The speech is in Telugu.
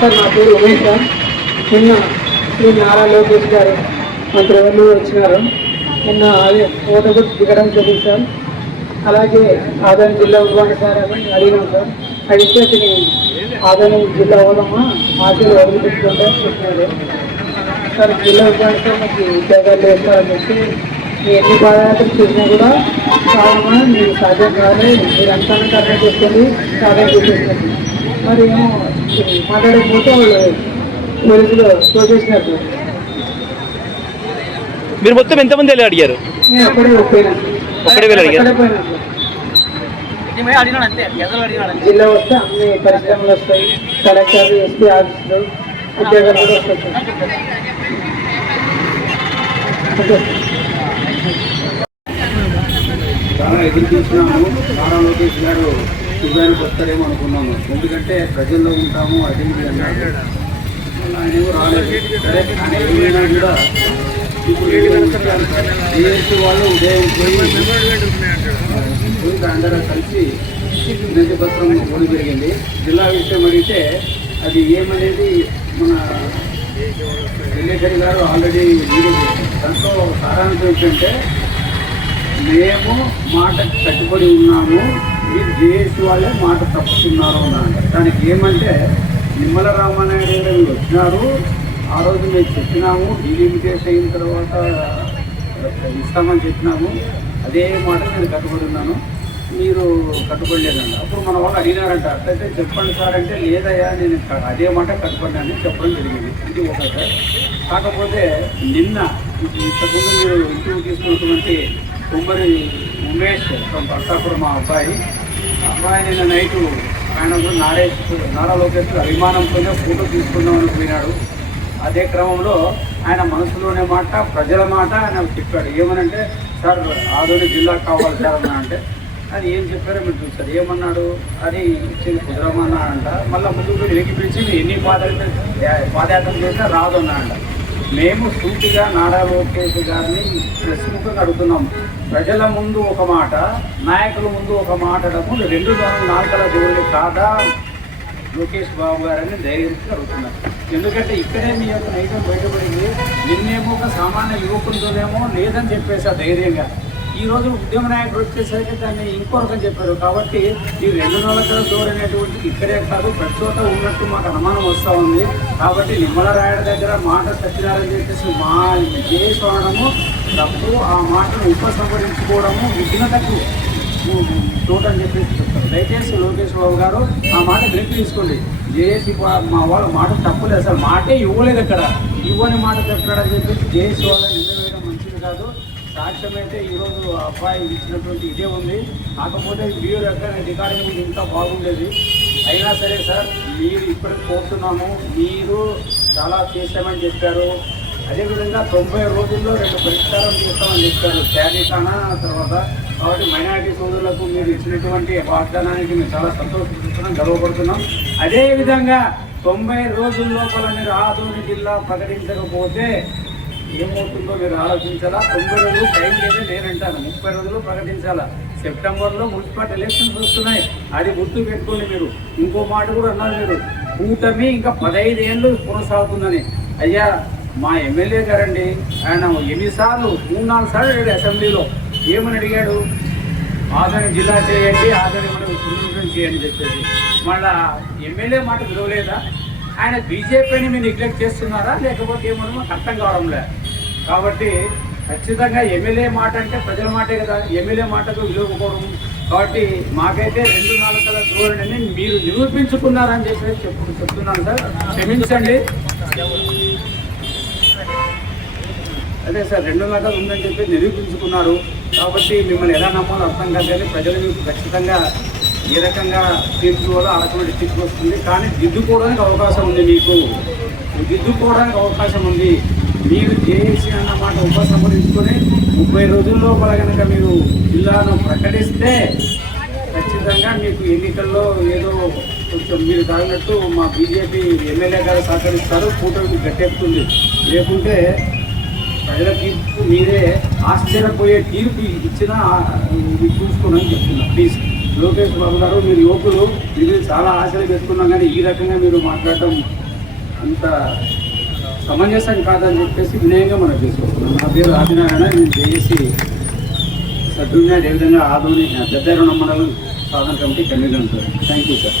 సార్ నా పేరు ఉమేష్ సార్. నిన్న శ్రీ నారా లోకేష్ గారు మంత్రివర్లు వచ్చినారు. నిన్న అదే ఓట కూడా దిగడం జరిగింది సార్. అలాగే ఆదాయం జిల్లా ఇవ్వండి సార్ అని అడిగినాం సార్. అడిగితే అతని ఆదాయం జిల్లా అవ్వడమా ఆశలు వదిలిపెట్టుకుంటే చెప్పినారు సార్. జిల్లా ఇవ్వండి సార్ మీకు ఉద్యోగాలు వేస్తారని చెప్పి మీ ఎన్ని పాదయాత్రలు చేసినా కూడా కావాలన్నా మీకు సాధ్యం కావాలి, మీరు అంతా అర్థం చేసుకొని సాధ్యం చేసేస్తుంది. మరి ఏమో మాట్లాడకపోతే వాళ్ళు పోలీసులు తోచేసినారు సార్. మీరు మొత్తం ఎంతమంది వెళ్ళి అడిగారు? నేను అక్కడే పోయినా, ఒక్కడే వెళ్ళి అడిగారు. జిల్లా వస్తే అన్ని పరిశ్రమలు వస్తాయి, కలెక్టర్ ఎస్పీ ఆఫీసులు ఉద్యోగాలు కూడా వస్తాయి. చాలా ఎదురు చూసినాము. నారా లోకేష్ గారు యుద్ధానికి వస్తారేమో అనుకున్నాము. ఎందుకంటే ప్రజల్లో ఉంటాము అది అన్నాడు. ఆయన ఏమో రాలేదు. సరే ఆయన ఏమైనా కూడా ఇప్పుడు ఏఎస్సీ వాళ్ళు ఉదయం పోయి అందరూ కలిసి వినతి పత్రం ఓడి జరిగింది. జిల్లా విషయం అడిగితే అది ఏమనేది మన విలేకరి గారు ఆల్రెడీ వీడియో దాంట్లో సారాంశం ఏంటంటే, మేము మాట కట్టుబడి ఉన్నాము, మీరు జేఏసీ వాళ్ళే మాట తప్పుతున్నారు అన్నారు. దానికి ఏమంటే నిమ్మల రామానాయుడు గారు వచ్చినారు, ఆ రోజు మేము చెప్పినాము, డీలిమిటేషన్ అయిన తర్వాత ఇస్తామని చెప్పినాము, అదే మాట నేను కట్టుబడి ఉన్నాను, మీరు కట్టుబడి లేదంట. అప్పుడు మన వాళ్ళు అడిగినారంట, అట్లయితే చెప్పండి సార్ అంటే, లేదయ్యా నేను అదే మాట కట్టుబడినానని చెప్పడం జరిగింది. ఇది ఒకటి. కాకపోతే నిన్న ఇంతకుముందు మీరు ఇంటికి తీసుకున్నటువంటి కుమ్మరి ఉమేష్ పట్టాపురం మా అబ్బాయి నిన్న నైటు ఆయన నారా లోకేష్ అభిమానంతోనే ఫోటో తీసుకుందామని పోయినాడు. అదే క్రమంలో ఆయన మనసులోనే మాట, ప్రజల మాట ఆయన చెప్పాడు. ఏమనంటే, సార్ ఆదోని జిల్లా కావాలి సార్ అన్నా అంటే, అది ఏం చెప్పారో మీరు చూస్తారు. ఏమన్నాడు, అది ఇచ్చింది కుదరమన్నాడంట. మళ్ళీ ముందుకు వెనక్కి పిలిచి ఎన్ని పాదయాత్ర చేసినా రాదు అన్నాడంట. మేము సూటిగా నారా లోకేష్ గారిని ప్రశ్నగా అడుగుతున్నాం. ప్రజల ముందు ఒక మాట, నాయకుల ముందు ఒక మాట అనము, రెండు నాలుకల జోలి కాదా లోకేష్ బాబు గారని ధైర్యంగా అడుగుతున్నారు. ఎందుకంటే ఇక్కడే మీ యొక్క నైజం బయటపడింది. నిన్నేమో ఒక సామాన్య యువకులతోనేమో లేదని చెప్పేసా ధైర్యంగా. ఈరోజు ఉద్యమ నాయకుడు వచ్చేసరికి దాన్ని ఇంకొకని చెప్పారు. కాబట్టి ఈ రెండు నాలుకల డోర్ అనేటువంటిది ఇక్కడే కాదు, ప్రతి చోట ఉన్నట్టు మాకు అనుమానం వస్తూ ఉంది. కాబట్టి నిమ్మల రాయడ దగ్గర మాట సత్యనారాయణ చెప్పేసి మా జేఏసీ అనడము తప్పు, ఆ మాటను ఉపసంహరించుకోవడము విఘ్నతకు చూడని చెప్పేసి చెప్తారు. దయచేసి లోకేష్ బాబు గారు ఆ మాట వెనక్కి తీసుకోండి. జేఏసీ మా వాళ్ళ మాట తప్పులేదు, అసలు మాటే ఇవ్వలేదు, అక్కడ ఇవ్వని మాట చెప్పాడని చెప్పేసి జేఏసీ వాళ్ళని నిలవేయడం మంచిది కాదు. సాక్ష్యం అయితే ఈరోజు అబ్బాయి ఇచ్చినటువంటి ఇదే ఉంది. కాకపోతే వీడియో రికార్డింగ్ ఇంకా బాగుండేది. అయినా సరే సార్, మీరు ఇప్పటికి కోరుతున్నాము, మీరు చాలా చేశామని చెప్పారు. అదేవిధంగా 90 రోజుల్లో 2 పరిష్కారం చేస్తామని చెప్పారు, శారీకానా తర్వాత. కాబట్టి మైనారిటీ సోదరులకు మీరు ఇచ్చినటువంటి వాగ్దానానికి మేము చాలా సంతోషిస్తున్నాం, గర్వపడుతున్నాం. అదేవిధంగా 90 రోజుల లోపల మీరు ఆదోని జిల్లా ప్రకటించకపోతే ఏమవుతుందో మీరు ఆలోచించాలా. 90 రోజులు టైం లేదే నేనంటాను, 30 రోజులు ప్రకటించాలా. సెప్టెంబర్లో మున్సిపల్ ఎలక్షన్స్ వస్తున్నాయి, అది గుర్తు పెట్టుకోండి. మీరు ఇంకో మాట కూడా అన్నారు, మీరు కూటమి ఇంకా 15 ఏళ్ళు కొనసాగుతుందని. అయ్యా మా ఎమ్మెల్యే గారండి, ఆయన ఎన్నిసార్లు 3-4 సార్లు అడిగాడు అసెంబ్లీలో. ఏమని అడిగాడు, ఆదోని జిల్లా చేయండి, ఆదోని మనం పునరుద్ధరణ చేయండి చెప్పేసి. మళ్ళా ఎమ్మెల్యే మాట విలువలేదా? ఆయన బీజేపీని మీరు నెగ్లెక్ట్ చేస్తున్నారా, లేకపోతే ఏమన్నా మాకు అర్థం కావడం లేదు. కాబట్టి ఖచ్చితంగా ఎమ్మెల్యే మాట అంటే ప్రజల మాటే కదా, ఎమ్మెల్యే మాటకు విలువకపోవడం. కాబట్టి మాకైతే 2 నాలుకల ధోరణిని మీరు నిరూపించుకున్నారని చెప్పేసి చెప్తున్నాను సార్, క్షమించండి. అదే సార్, 2 నాలుకలు ఉందని చెప్పి నిరూపించుకున్నారు. కాబట్టి మిమ్మల్ని ఎలా నమ్మాలో అర్థం కాదు, కానీ ప్రజలు మీకు ఖచ్చితంగా ఏ రకంగా తీర్పు వల్ల ఆ రకమైన తీర్పు వస్తుంది. కానీ దిద్దుకోవడానికి అవకాశం ఉంది, మీకు దిద్దుకోవడానికి అవకాశం ఉంది. మీరు జేఏసీ అన్నమాట ఉపసంహరించుకొని 30 రోజుల లోపల కనుక మీరు జిల్లాను ప్రకటిస్తే ఖచ్చితంగా మీకు ఎన్నికల్లో ఏదో కొంచెం మీరు తాగినట్టు మా బీజేపీ ఎమ్మెల్యే గారు సహకరిస్తారు, కూటమికి గట్టెక్కుతుంది. లేకుంటే ప్రజల తీర్పు మీరే ఆశ్చర్యపోయే తీర్పు ఇచ్చినా చూసుకోనని చెప్తున్నా. ప్లీజ్ లోకేష్ బాబు గారు, మీరు యువకులు, మీరు చాలా ఆశలు పెట్టుకున్నాం, కానీ ఈ రకంగా మీరు మాట్లాడటం అంత సమంజసం కాదని చెప్పేసి వినయంగా మనం చేసుకుంటున్నాం. నా పేరు ఆదినారాయణ, నేను జేఏసీ సభ్యుడిని, అదేవిధంగా ఆదోని పెద్దారెడ్డి మండలం సాధన committee convener. Thank you sir.